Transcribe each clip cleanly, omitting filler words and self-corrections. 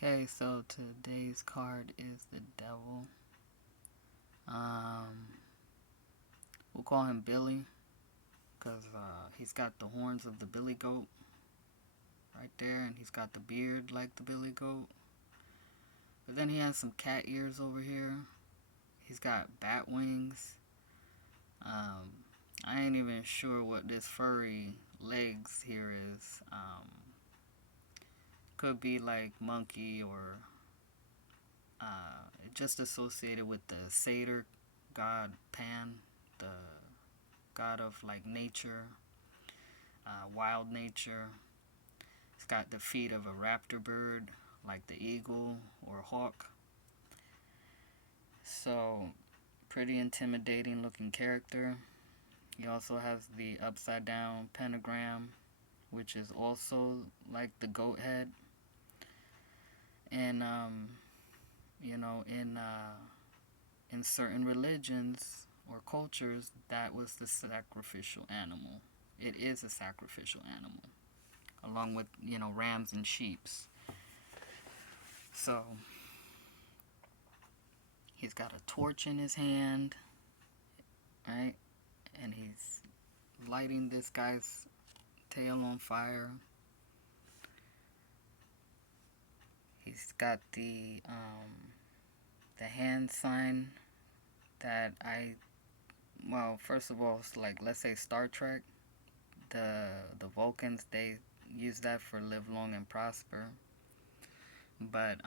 Okay, so today's card is the Devil. Um, we'll call him Billy because he's got the horns of the billy goat right there, and he's got the beard like the billy goat. But then he has some cat ears over here. He's got bat wings. Um, I ain't even sure what this furry legs here is. Could be like monkey or just associated with the satyr god Pan, the god of like nature, wild nature. It's got the feet of a raptor bird, like the eagle or hawk. So, pretty intimidating looking character. He also has the upside down pentagram, which is also like the goat head. And in certain religions or cultures, that was the sacrificial animal. It is a sacrificial animal, along with rams and sheeps. So he's got a torch in his hand, right? And he's lighting this guy's tail on fire. He's got the hand sign that first of all, it's like, let's say Star Trek. The Vulcans, they use that for live long and prosper. But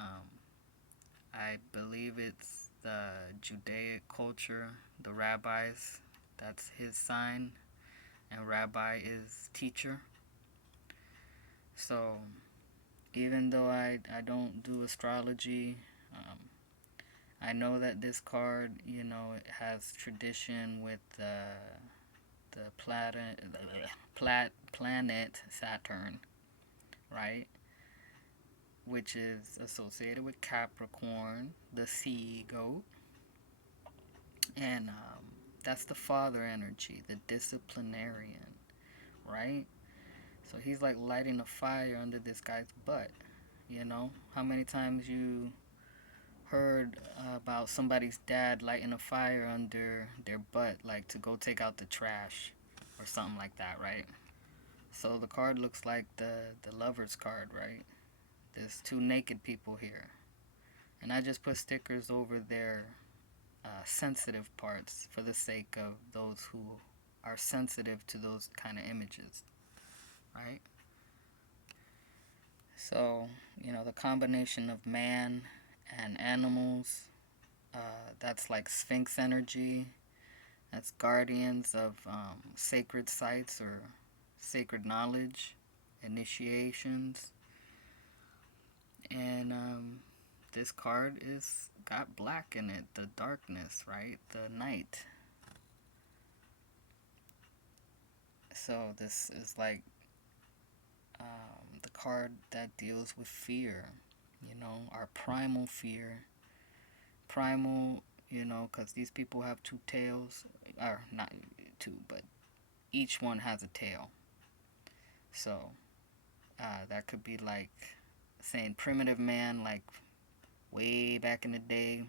I believe it's the Judaic culture, the rabbis, that's his sign, and rabbi is teacher. So even though I don't do astrology, I know that this card, it has tradition with the planet Saturn, right? Which is associated with Capricorn, the sea goat. And that's the father energy, the disciplinarian, right? So he's like lighting a fire under this guy's butt. How many times you heard about somebody's dad lighting a fire under their butt, like to go take out the trash or something like that, right? So the card looks like the lover's card, right? There's two naked people here. And I just put stickers over their sensitive parts for the sake of those who are sensitive to those kind of images, right? So, the combination of man and animals, that's like Sphinx energy. That's guardians of sacred sites or sacred knowledge, initiations. And this card is got black in it, the darkness, right? The night. So this is like the card that deals with fear, our primal fear. Primal, because these people have two tails, or not two, but each one has a tail. So that could be like saying primitive man, like way back in the day.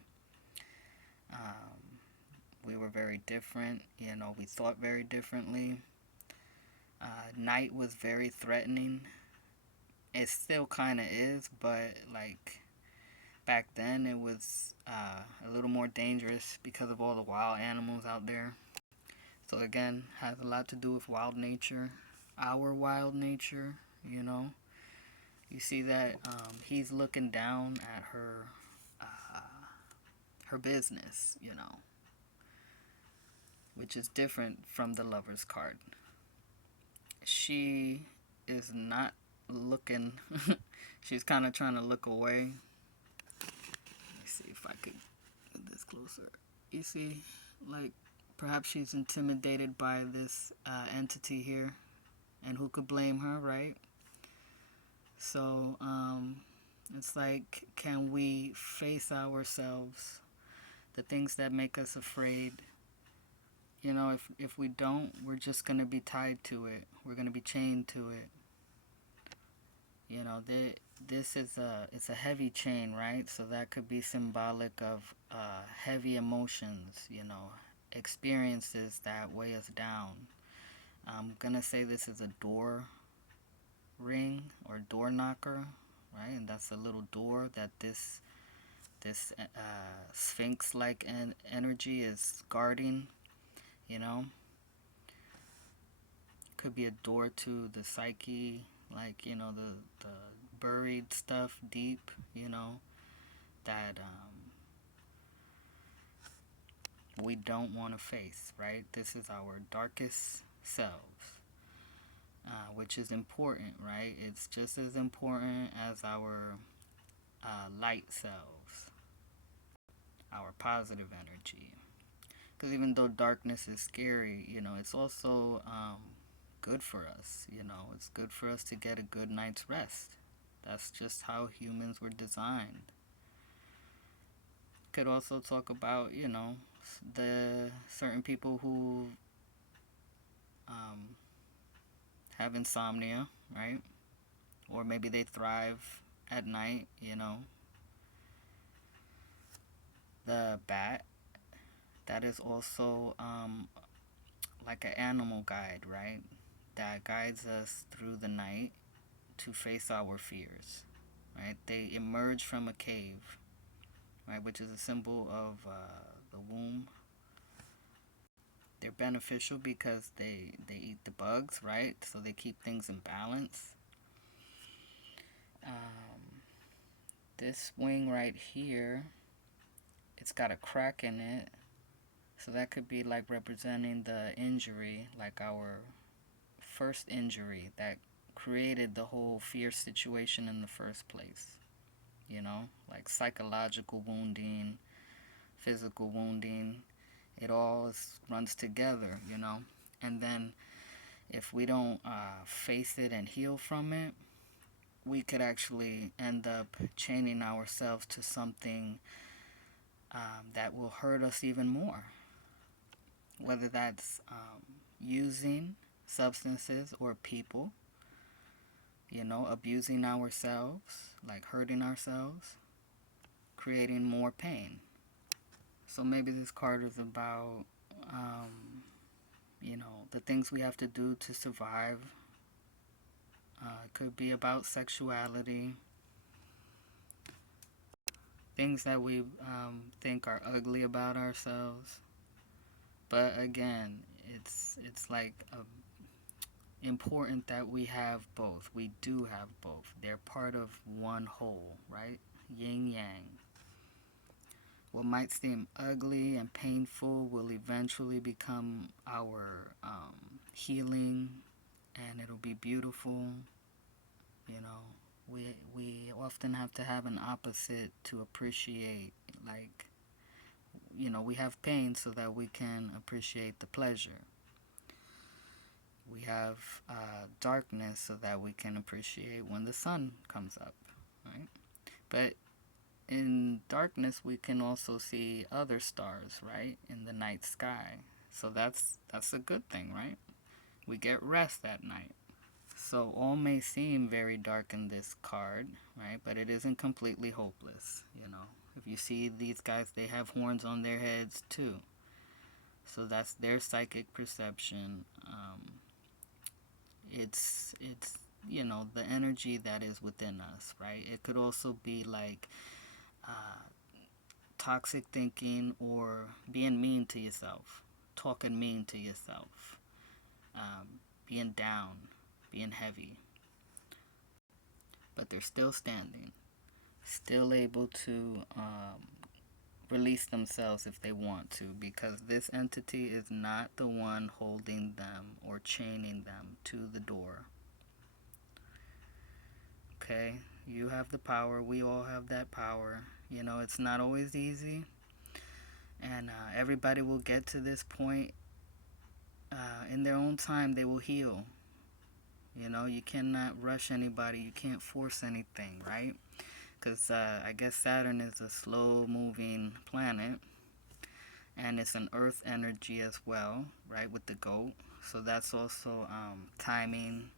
We were very different, we thought very differently. Night was very threatening. It still kind of is, but like back then it was a little more dangerous because of all the wild animals out there. So again, has a lot to do with wild nature, our wild nature. You see that he's looking down at her business, which is different from the lover's card. She is not looking. She's kind of trying to look away. Let me see if I could get this closer. You see, like, perhaps she's intimidated by this entity here, and who could blame her, right? So it's like, can we face ourselves, the things that make us afraid? If we don't, we're just going to be tied to it. We're going to be chained to it. You know, this is it's a heavy chain, right? So that could be symbolic of heavy emotions, you know, experiences that weigh us down. I'm gonna say this is a door ring or door knocker, right? And that's a little door that this sphinx-like energy is guarding. You know, could be a door to the psyche, like, you know, the buried stuff deep, you know, that we don't want to face, right? This is our darkest selves, which is important, right? It's just as important as our light selves, our positive energy. Because even though darkness is scary, you know, it's also good for us. You know, it's good for us to get a good night's rest. That's just how humans were designed. Could also talk about, you know, the certain people who um, have insomnia, right? Or maybe they thrive at night, you know. The bat, that is also like an animal guide, right? That guides us through the night to face our fears, right? They emerge from a cave, right, which is a symbol of the womb. They're beneficial because they eat the bugs, right? So they keep things in balance. This wing right here, it's got a crack in it. So that could be like representing the injury, like our first injury that created the whole fear situation in the first place. You know, like psychological wounding, physical wounding, it all runs together, you know. And then if we don't face it and heal from it, we could actually end up chaining ourselves to something that will hurt us even more. Whether that's using substances or people, you know, abusing ourselves, like hurting ourselves, creating more pain. So maybe this card is about, you know, the things we have to do to survive. It could be about sexuality, things that we think are ugly about ourselves. But again, it's like important that we have both. We do have both. They're part of one whole, right? Yin yang. What might seem ugly and painful will eventually become our healing, and it'll be beautiful. You know, we often have to have an opposite to appreciate. Like, you know, we have pain so that we can appreciate the pleasure. We have darkness so that we can appreciate when the sun comes up, right? But in darkness, we can also see other stars, right, in the night sky. So that's a good thing, right? We get rest at night. So all may seem very dark in this card, right? But it isn't completely hopeless, you know. If you see these guys, they have horns on their heads too. So that's their psychic perception. It's you know, the energy that is within us, right? It could also be like toxic thinking or being mean to yourself, talking mean to yourself, being down, being heavy. But they're still standing, still able to release themselves if they want to, because this entity is not the one holding them or chaining them to the door. Okay, you have the power, we all have that power. You know, it's not always easy, and everybody will get to this point in their own time. They will heal. You know, you cannot rush anybody, you can't force anything, right? Because I guess Saturn is a slow moving planet, and it's an earth energy as well, right, with the goat. So that's also timing,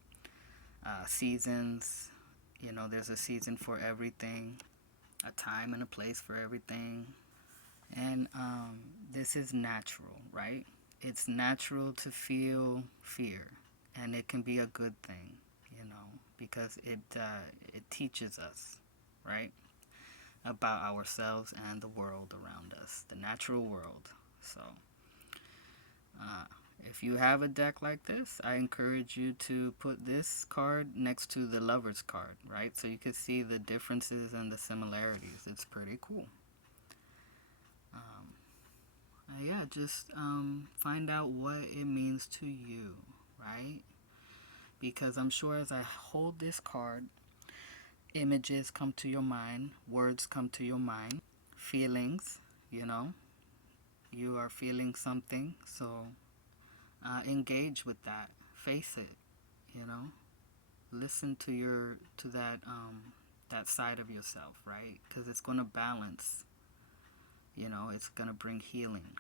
seasons, You know, there's a season for everything, a time and a place for everything. And this is natural, right? It's natural to feel fear, and it can be a good thing, you know, because it teaches us, right, about ourselves and the world around us, the natural world. So, uh, if you have a deck like this, I encourage you to put this card next to the Lover's card, right? So you can see the differences and the similarities. It's pretty cool. Yeah, just find out what it means to you, right? Because I'm sure as I hold this card, images come to your mind, words come to your mind, feelings, you know, you are feeling something, so engage with that, face it, you know, listen to that side of yourself, right? Because it's going to balance, you know, it's going to bring healing,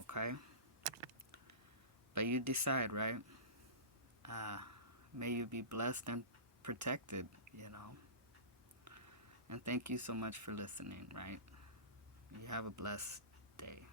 okay? But you decide, right? Uh, May you be blessed and protected, you know. And thank you so much for listening, right? You have a blessed day.